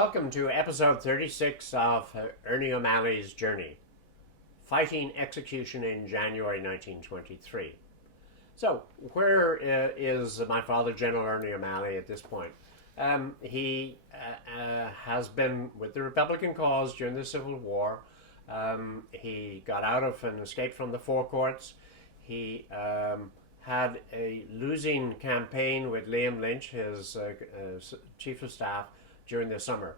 Welcome to episode 36 of Ernie O'Malley's Journey, Fighting Execution in January 1923. So, where is my father, General Ernie O'Malley, at this point? He has been with the Republican cause during the Civil War. He got out of and escaped from the Four Courts. He had a losing campaign with Liam Lynch, his chief of staff, during the summer.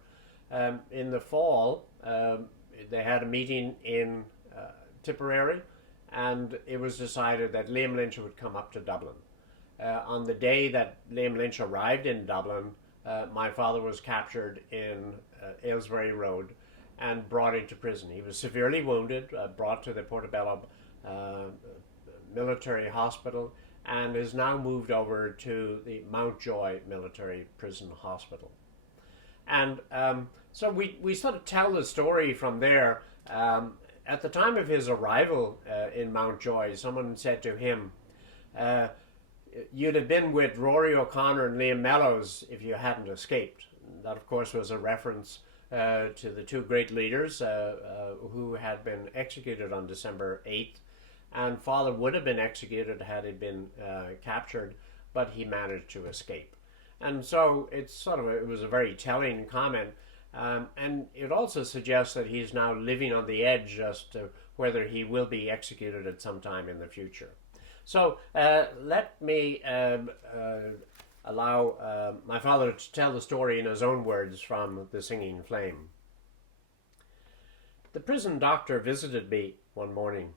In the fall, they had a meeting in Tipperary, and it was decided that Liam Lynch would come up to Dublin. On the day that Liam Lynch arrived in Dublin, my father was captured in Aylesbury Road and brought into prison. He was severely wounded, brought to the Portobello military hospital, and is now moved over to the Mountjoy military prison hospital. And so we sort of tell the story from there. At the time of his arrival in Mountjoy, someone said to him, you'd have been with Rory O'Connor and Liam Mellows if you hadn't escaped. That, of course, was a reference to the two great leaders who had been executed on December 8th. And father would have been executed had he been captured, but he managed to escape. And so it was a very telling comment. And it also suggests that he's now living on the edge as to whether he will be executed at some time in the future. So let me allow my father to tell the story in his own words from The Singing Flame. The prison doctor visited me one morning.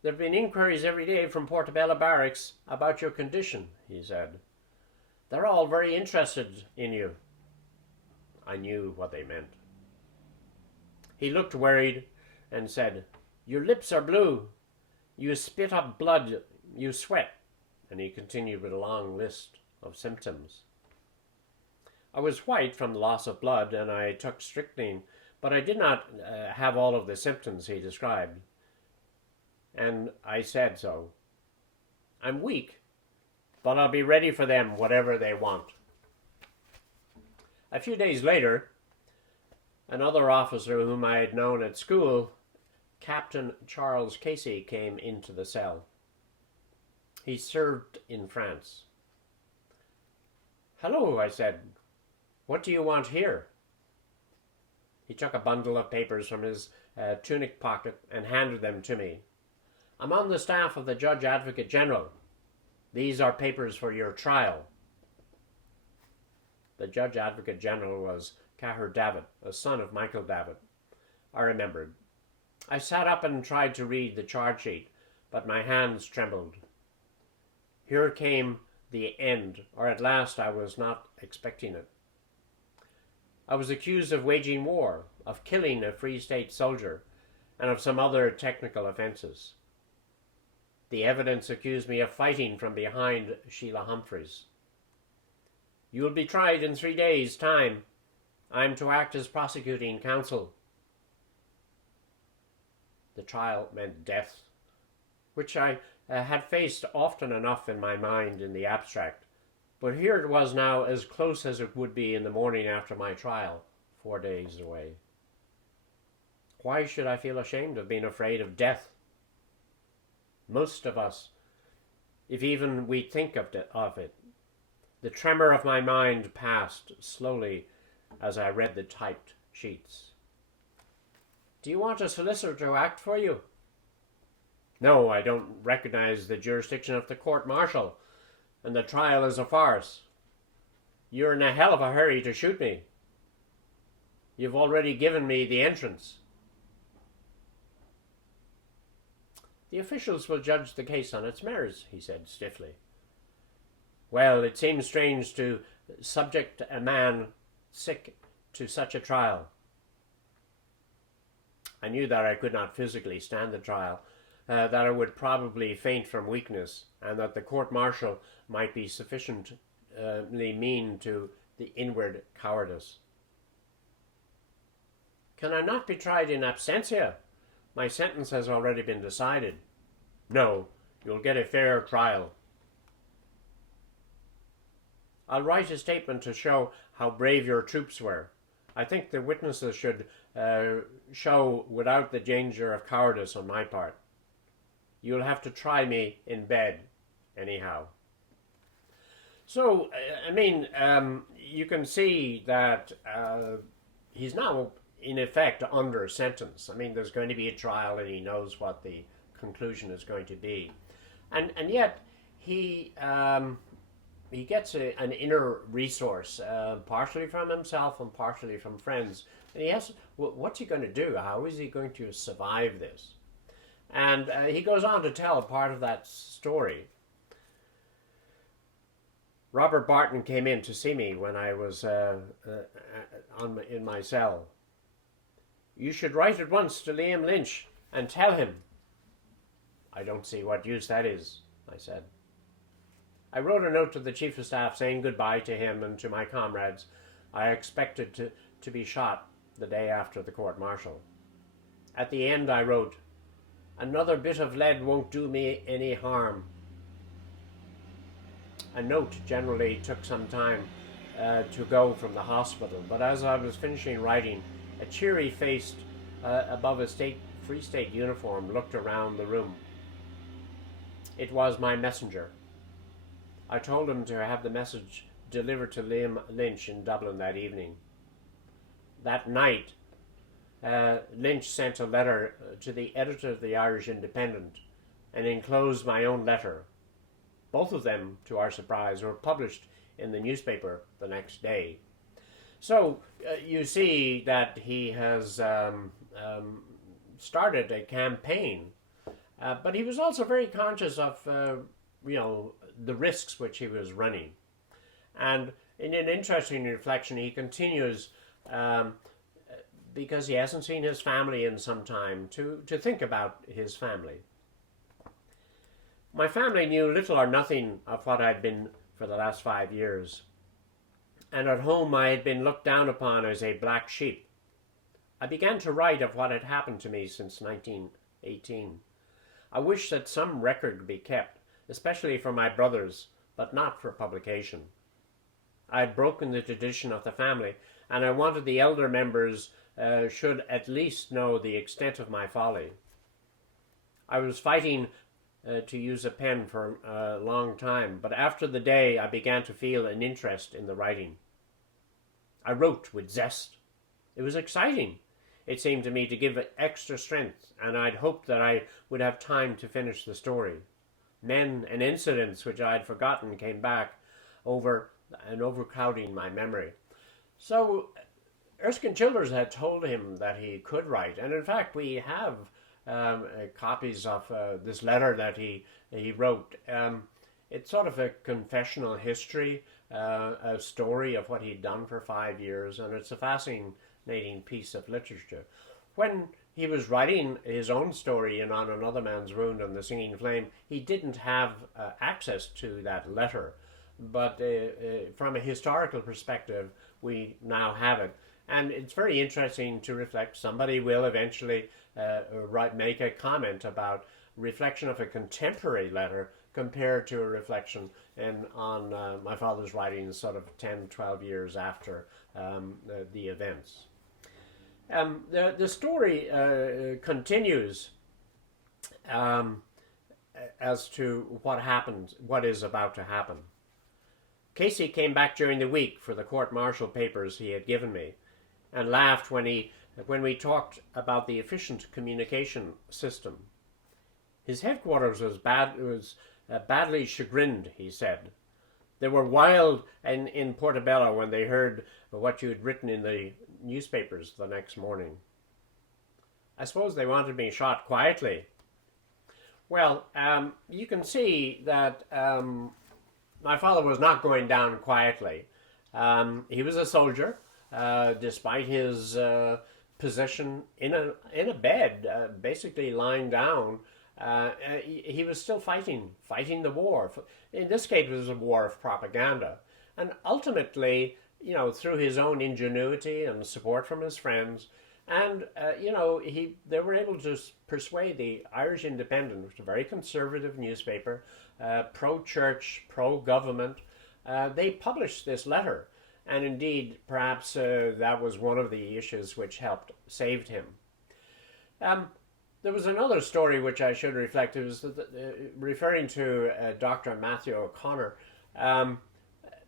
There have been inquiries every day from Portobello Barracks about your condition, he said. They're all very interested in you. I knew what they meant. He looked worried and said, Your lips are blue. You spit up blood. You sweat. And he continued with a long list of symptoms. I was white from the loss of blood, and I took strychnine, but I did not have all of the symptoms he described. And I said so. I'm weak, but I'll be ready for them, whatever they want. A few days later, another officer whom I had known at school, Captain Charles Casey, came into the cell. He served in France. Hello, I said. What do you want here? He took a bundle of papers from his tunic pocket and handed them to me. I'm on the staff of the Judge Advocate General. These are papers for your trial. The Judge Advocate General was Cahir Davitt, a son of Michael Davitt. I remembered. I sat up and tried to read the charge sheet, but my hands trembled. Here came the end, or at last I was not expecting it. I was accused of waging war, of killing a Free State soldier, and of some other technical offences. The evidence accused me of fighting from behind Sheila Humphreys. You will be tried in 3 days' time. I am to act as prosecuting counsel. The trial meant death, which I had faced often enough in my mind in the abstract, but here it was now as close as it would be in the morning after my trial, 4 days away. Why should I feel ashamed of being afraid of death? Most of us, if even we think of it. The tremor of my mind passed slowly as I read the typed sheets. Do you want a solicitor to act for you? No, I don't recognize the jurisdiction of the court-martial, and the trial is a farce. You're in a hell of a hurry to shoot me. You've already given me the entrance. The officials will judge the case on its merits, he said stiffly. Well, it seems strange to subject a man sick to such a trial. I knew that I could not physically stand the trial, that I would probably faint from weakness, and that the court-martial might be sufficiently mean to the inward cowardice. Can I not be tried in absentia? My sentence has already been decided. No, you'll get a fair trial. I'll write a statement to show how brave your troops were. I think the witnesses should show without the danger of cowardice on my part. You'll have to try me in bed, anyhow. So, you can see that he's now, in effect, under sentence. There's going to be a trial, and he knows what the conclusion is going to be. And yet, he gets an inner resource, partially from himself and partially from friends. And he asks, what's he going to do? How is he going to survive this? And he goes on to tell part of that story. Robert Barton came in to see me when I was in my cell. You should write at once to Liam Lynch and tell him. I don't see what use that is, I said. I wrote a note to the Chief of Staff saying goodbye to him and to my comrades. I expected to be shot the day after the court-martial. At the end I wrote, another bit of lead won't do me any harm. A note generally took some time to go from the hospital, but as I was finishing writing, a cheery face above a Free State uniform looked around the room. It was my messenger. I told him to have the message delivered to Liam Lynch in Dublin that evening. That night, Lynch sent a letter to the editor of the Irish Independent and enclosed my own letter. Both of them, to our surprise, were published in the newspaper the next day. So you see that he has started a campaign, but he was also very conscious of the risks which he was running. And in an interesting reflection, he continues, because he hasn't seen his family in some time, to think about his family. My family knew little or nothing of what I'd been for the last 5 years. And at home I had been looked down upon as a black sheep. I began to write of what had happened to me since 1918. I wished that some record be kept, especially for my brothers, but not for publication. I had broken the tradition of the family, and I wanted the elder members should at least know the extent of my folly. I was fighting to use a pen for a long time, but after the day I began to feel an interest in the writing. I wrote with zest. It was exciting. It seemed to me to give it extra strength, and I'd hoped that I would have time to finish the story. Men and incidents which I had forgotten came back overcrowding my memory. So Erskine Childers had told him that he could write, and in fact we have copies of this letter that he wrote. It's sort of a confessional history, a story of what he'd done for 5 years, and it's a fascinating piece of literature. When he was writing his own story in On Another Man's Wound and The Singing Flame, he didn't have access to that letter, but from a historical perspective, we now have it. And it's very interesting to reflect. Somebody will eventually make a comment about reflection of a contemporary letter compared to a reflection on my father's writings sort of 10, 12 years after the events. The story continues as to what happened, what is about to happen. Casey came back during the week for the court-martial papers he had given me, and laughed when we talked about the efficient communication system. His headquarters was badly chagrined, he said. They were wild in Portobello when they heard what you had written in the newspapers the next morning. I suppose they wanted me shot quietly. Well, you can see that my father was not going down quietly. He was a soldier. Despite his position in a bed, basically lying down, he was still fighting the war. In this case, it was a war of propaganda. And ultimately, through his own ingenuity and support from his friends, and, they were able to persuade the Irish Independent, which is a very conservative newspaper, pro-church, pro-government. They published this letter. and indeed, perhaps that was one of the issues which helped saved him. Um, there was another story which I should reflect. It was referring to Dr. Matthew O'Connor. Um,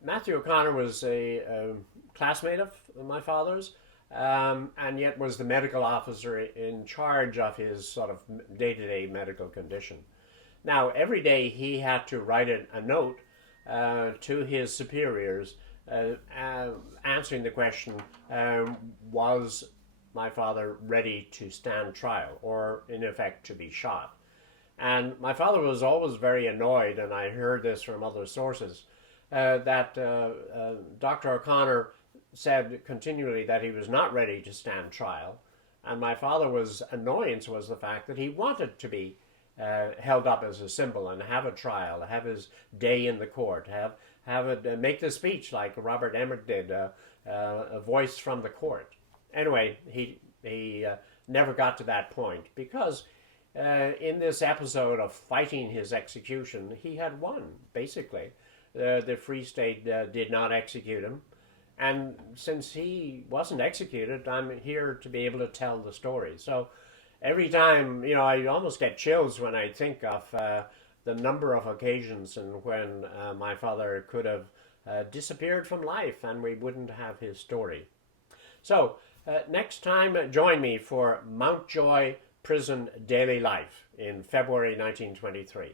Matthew O'Connor was a classmate of my father's, and yet was the medical officer in charge of his sort of day-to-day medical condition. Now, every day he had to write a note to his superiors answering the question, was my father ready to stand trial, or in effect to be shot? And my father was always very annoyed, and I heard this from other sources, that Dr. O'Connor said continually that he was not ready to stand trial. And my father's annoyance was the fact that he wanted to be held up as a symbol and have a trial, have his day in the court, have it make the speech like Robert Emmet did, a voice from the court. Anyway, he never got to that point because in this episode of fighting his execution, he had won, basically. The Free State did not execute him. And since he wasn't executed, I'm here to be able to tell the story. So every time, I almost get chills when I think of the number of occasions and when my father could have disappeared from life and we wouldn't have his story. So next time, join me for Mountjoy Prison Daily Life in February 1923.